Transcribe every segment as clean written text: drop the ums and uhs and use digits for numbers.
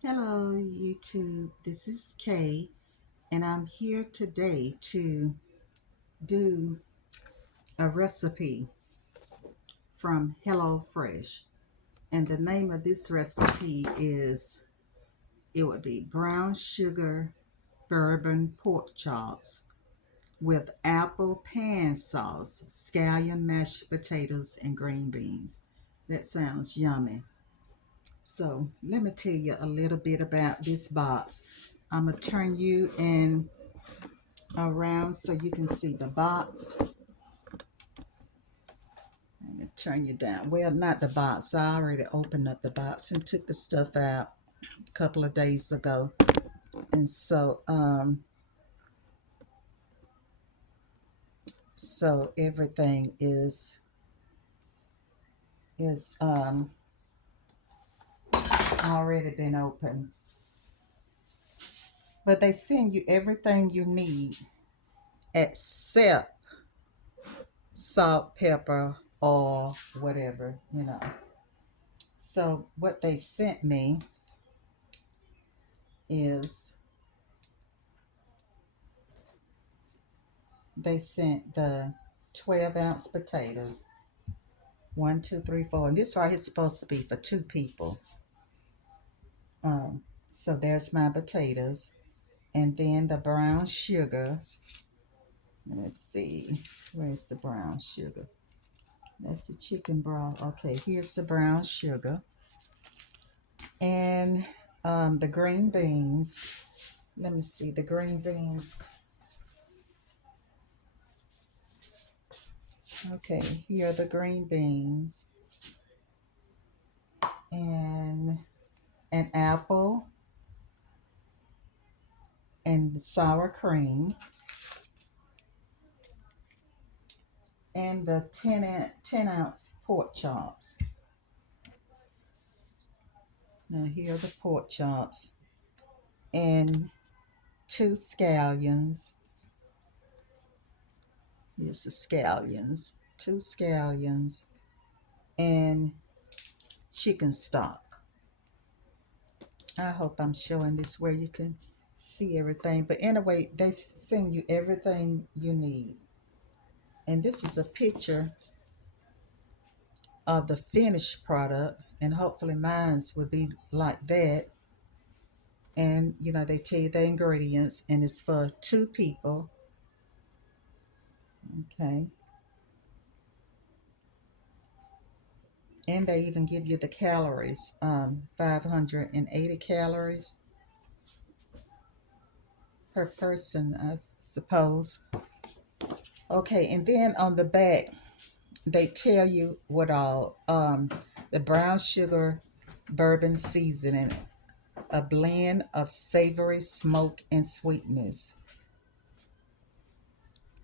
Hello, YouTube. This is Kay, and I'm here today to do a recipe from HelloFresh. And the name of this recipe is it would be brown sugar bourbon pork chops with apple pan sauce, scallion mashed potatoes, and green beans. That sounds yummy. So let me tell you a little bit about this box. I'm gonna turn you in around so you can see the box. Let me turn you down. Well, not the box. I already opened up the box and took the stuff out a couple of days ago. And so everything is already been opened. But they send you everything you need except salt, pepper, or whatever. So what they sent me is they sent the 12-ounce potatoes. One, two, three, four. And this right here is supposed to be for two people. So there's my potatoes. And then the brown sugar. Let's see. Where's the brown sugar? That's the chicken broth. Okay, here's the brown sugar. And the green beans. Let me see. The green beans. Okay, here are the green beans. And an apple and sour cream. And the 10-ounce pork chops. Now, here are the pork chops. And two scallions. Here's the scallions. Two scallions. And chicken stock. I hope I'm showing this where you can see everything. But anyway, they send you everything you need. And this is a picture of the finished product. And hopefully mine's will be like that. And they tell you the ingredients, and it's for two people. Okay. And they even give you the calories, 580 calories per person, I suppose. Okay, and then on the back they tell you what all the brown sugar bourbon seasoning, a blend of savory, smoke, and sweetness.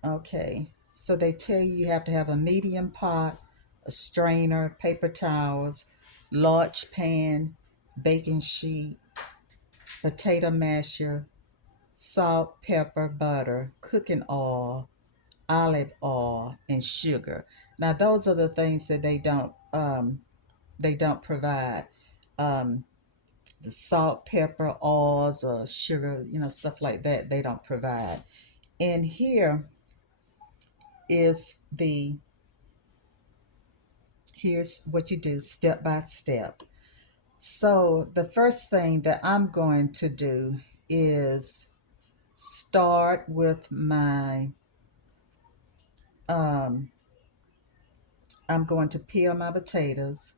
Okay, so they tell you have to have a medium pot, a strainer, paper towels, large pan, baking sheet, potato masher, salt, pepper, butter, cooking oil, olive oil, and sugar. Now those are the things that they don't provide. Um, the salt, pepper, oils, or sugar, stuff like that, they don't provide. And here is the here's what you do step by step. So the first thing that I'm going to do is start with my um I'm going to peel my potatoes,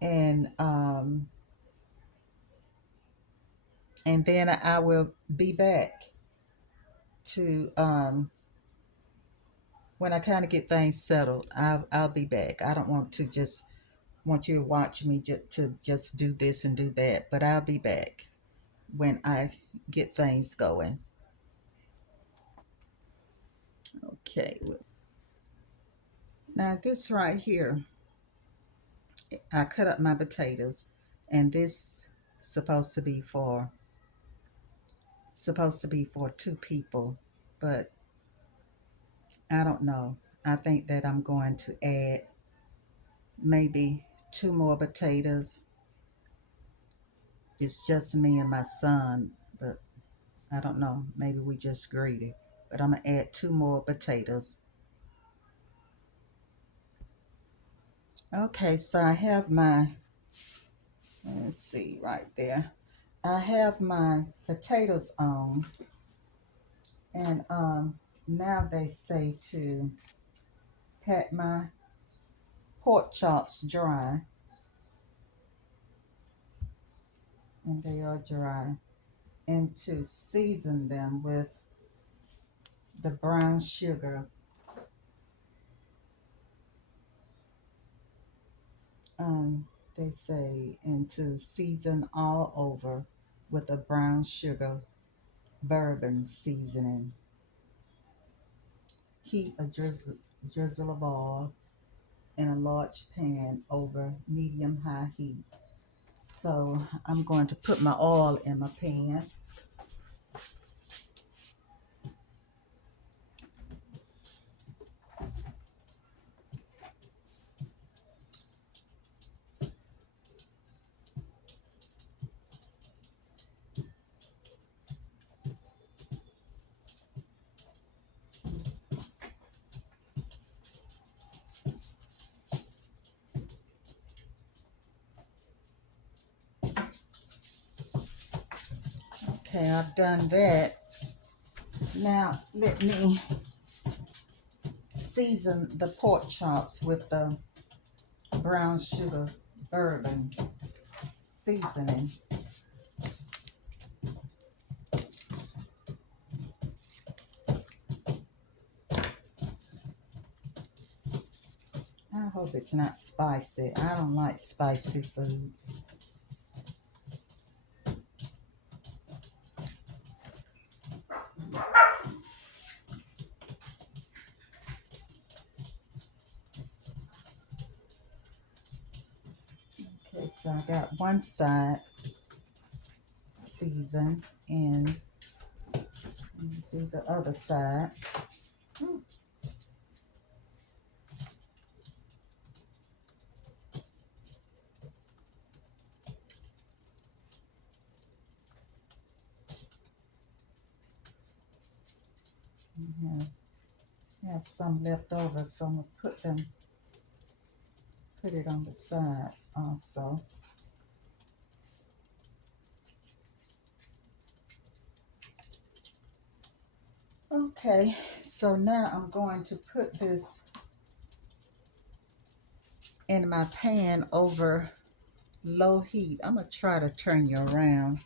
and then I will be back to when I kind of get things settled. I'll be back. I don't want to just want you to watch me just do this and do that, but I'll be back when I get things going. Okay. Now this right here, I cut up my potatoes, and this supposed to be for two people, but I don't know. I think that I'm going to add maybe two more potatoes It's just me and my son, but I don't know. Maybe we just greedy. But I'm going to add 2 more potatoes. Okay, so I have my, let's see, right there. I have my potatoes on, and now they say to pat my pork chops dry, and they are dry, and to season them with the brown sugar. They say, and to season all over with a brown sugar bourbon seasoning. Heat a drizzle of oil in a large pan over medium high heat. So I'm going to put my oil in my pan. Okay, I've done that. Now let me season the pork chops with the brown sugar bourbon seasoning. I hope it's not spicy. I don't like spicy food. Okay, so I got one side seasoned and do the other side. Have some left over, so I'm gonna put it on the sides also. Okay, so now I'm going to put this in my pan over low heat. I'm gonna try to turn you around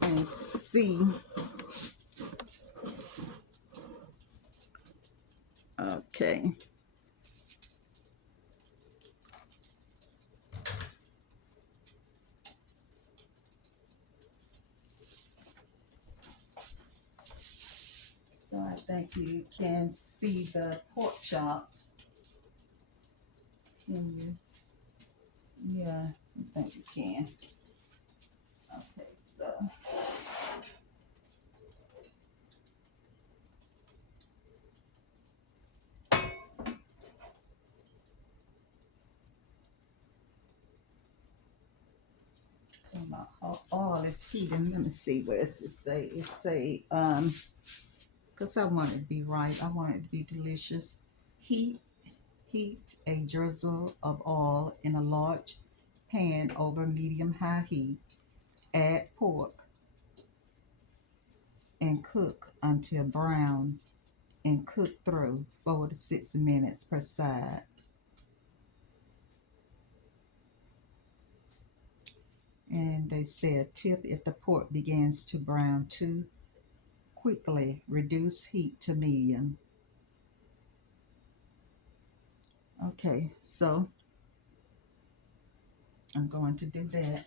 and see. Okay. So I think you can see the pork chops. Can you? Yeah, I think you can. Okay, so my oil is heating. Let me see where it say. It say because I want it to be right. I want it to be delicious. Heat Heat a drizzle of oil in a large pan over medium-high heat. Add pork and cook until brown and cook through 4 to 6 minutes per side. And they say a tip: if the pork begins to brown too quickly, reduce heat to medium. Okay, so I'm going to do that.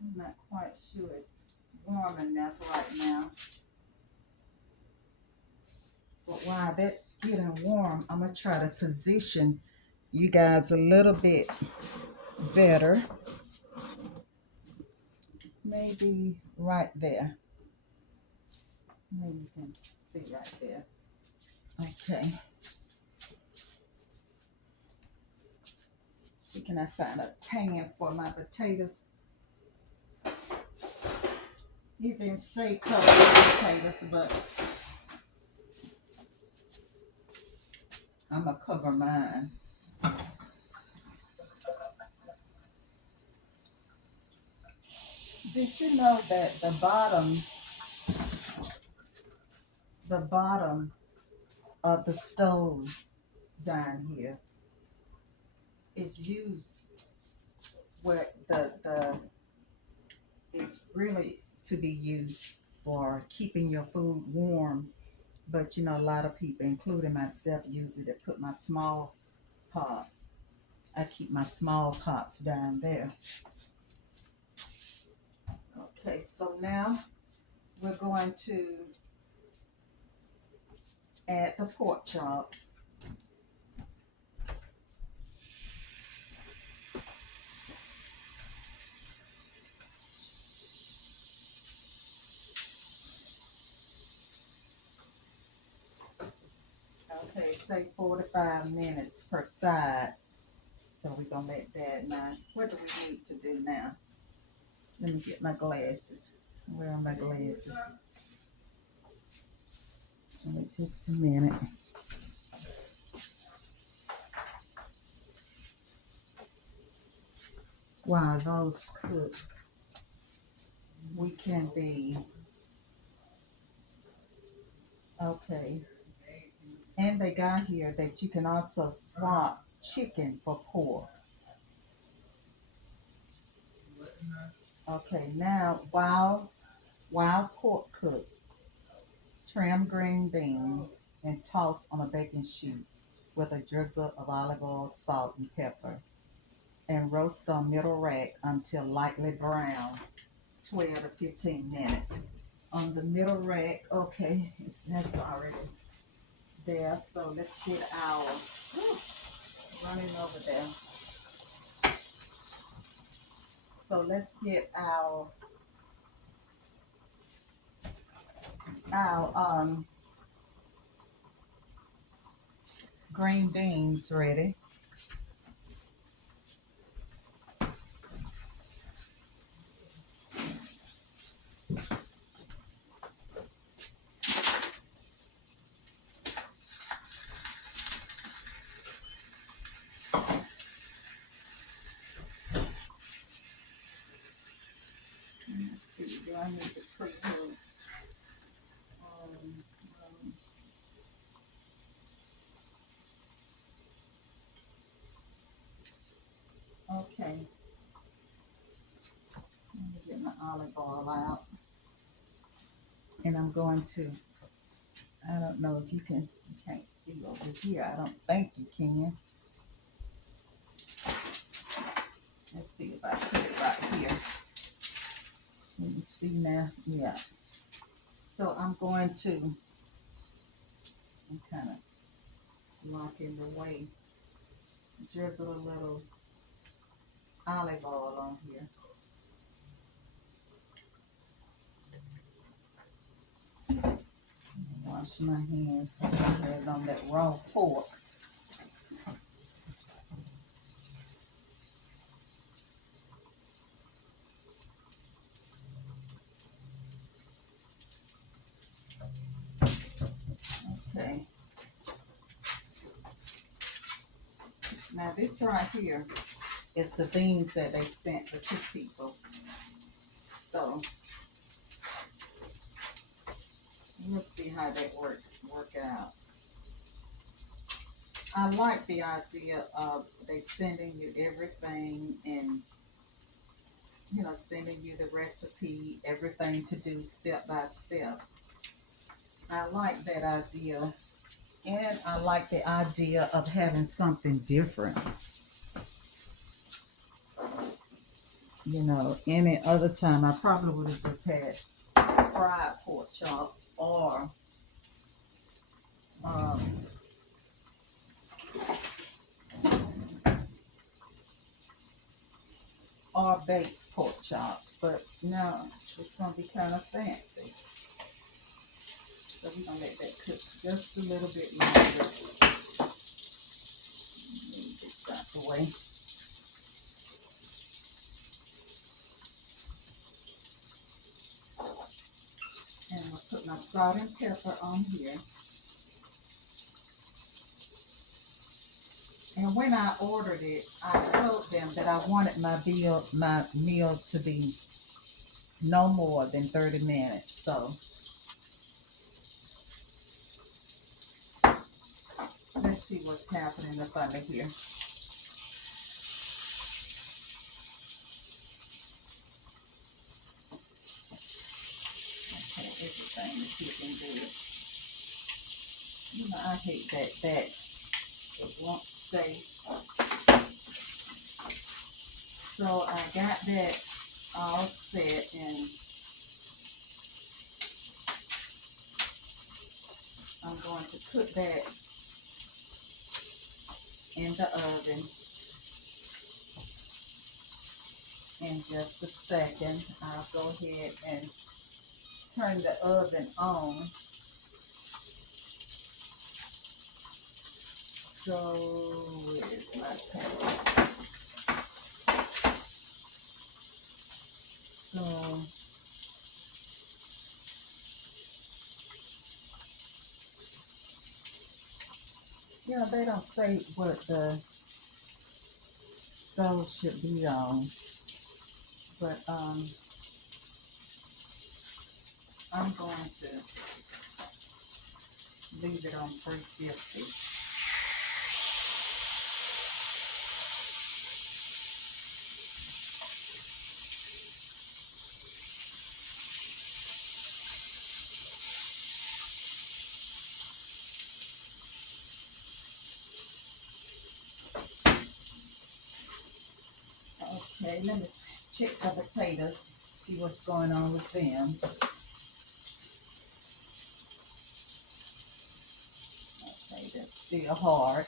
I'm not quite sure it's warm enough right now. But while that's getting warm, I'm going to try to position you guys a little bit better. Maybe right there. Maybe you can see right there. Okay. Can I find a pan for my potatoes? You didn't say cover the potatoes, but I'm going to cover mine. Did you know that the bottom of the stove down here is used where the it's really to be used for keeping your food warm, but you know a lot of people, including myself, use it to put my small pots. I keep my small pots down there. Okay, so now we're going to add the pork chops. Okay, say 45 minutes per side. So we're gonna let that now. What do we need to do now? Let me get my glasses. Where are my glasses? Wait just a minute. While those cook, we can be okay. And they got here that you can also swap chicken for pork. Okay, now while pork cook, trim green beans and toss on a baking sheet with a drizzle of olive oil, salt, and pepper, and roast on middle rack until lightly brown, 12 to 15 minutes. On the middle rack, okay, that's already there. So let's get our running over there. So let's get our green beans ready. Let's see, do I need to preheat? Um, okay, let me get my olive oil out. And I'm going to, I don't know if you can't see over here. I don't think you can. Let's see if I put it right here. Let me see now. Yeah. So I'm going to, I'm kind of blocking the way. Drizzle a little olive oil on here. Wash my hands since I had it on that raw pork. Okay. Now this right here is the beans that they sent for 2 people. So we'll see how that work out. I like the idea of they sending you everything and sending you the recipe, everything to do step by step. I like that idea, and I like the idea of having something different. Any other time I probably would have just had fried pork chops or baked pork chops, but now it's going to be kind of fancy. So we're going to let that cook just a little bit longer. Move this out the way. my salt and pepper on here. And when I ordered it, I told them that I wanted my meal to be no more than 30 minutes. So let's see what's happening up under here. Okay, everything is looking good. You know, I hate that it won't stay. So I got that all set, and I'm going to put that in the oven in just a second. I'll go ahead and turn the oven on. So where's my pan? So you know, they don't say what the stove should be on, but I'm going to leave it on 350. Okay, let me check the potatoes, see what's going on with them. Okay, they're still hard.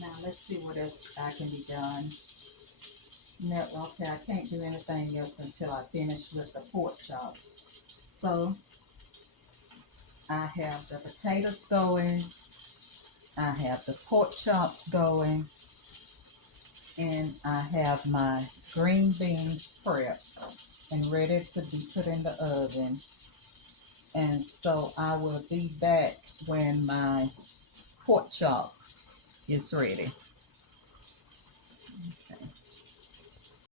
Now let's see what else can be done. No, okay, I can't do anything else until I finish with the pork chops. So I have the potatoes going, I have the pork chops going, and I have my green beans prepped and ready to be put in the oven. And so I will be back when my pork chop is ready.